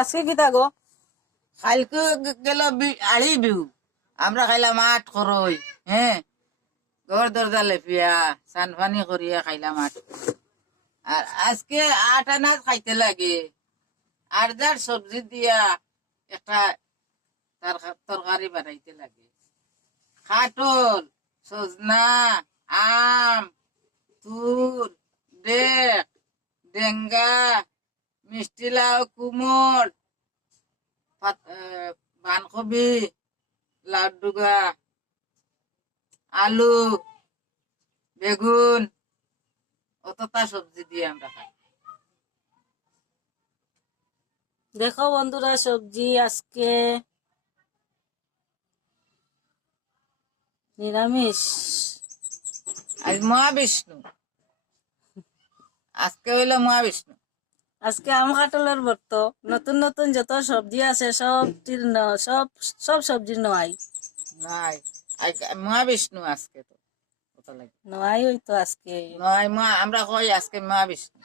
আজকে কি থাকো? কালকে গেল আড়ি বিহু, আমরা খাইলাম আট করই। হ্যাঁ, ঘর দরজা লেপিয়া চান পানি করিয়া খাইলাম আট। আর আজকে আট আনাজ খাইতে লাগে, আর যার সবজি দিয়া একটা তরকারি বানাইতে লাগে। খাটল, সজনা, আম, তুর, ডেক, ডেঙ্গা, মিষ্টি লাউ, কুমড়, বানকবি, লাউডুগা, আলু, বেগুন, অতটা সবজি দিয়ে আমরা খাই। দেখো বন্ধুরা, সবজি আজকে নিরামিষ। আজ মহাবিষ্ণু, আজকে হইলো মহাবিষ্ণু। আজকে আম কাঁঠালের ভর্ত। নতুন নতুন যত সবজি আছে সব সব সবজির নয় নাই, মহাবিষ্ণু আজকে তো কত লাগে নয় হইতো আজকে। নয়, আমরা কই আজকে মহাবিষ্ণু।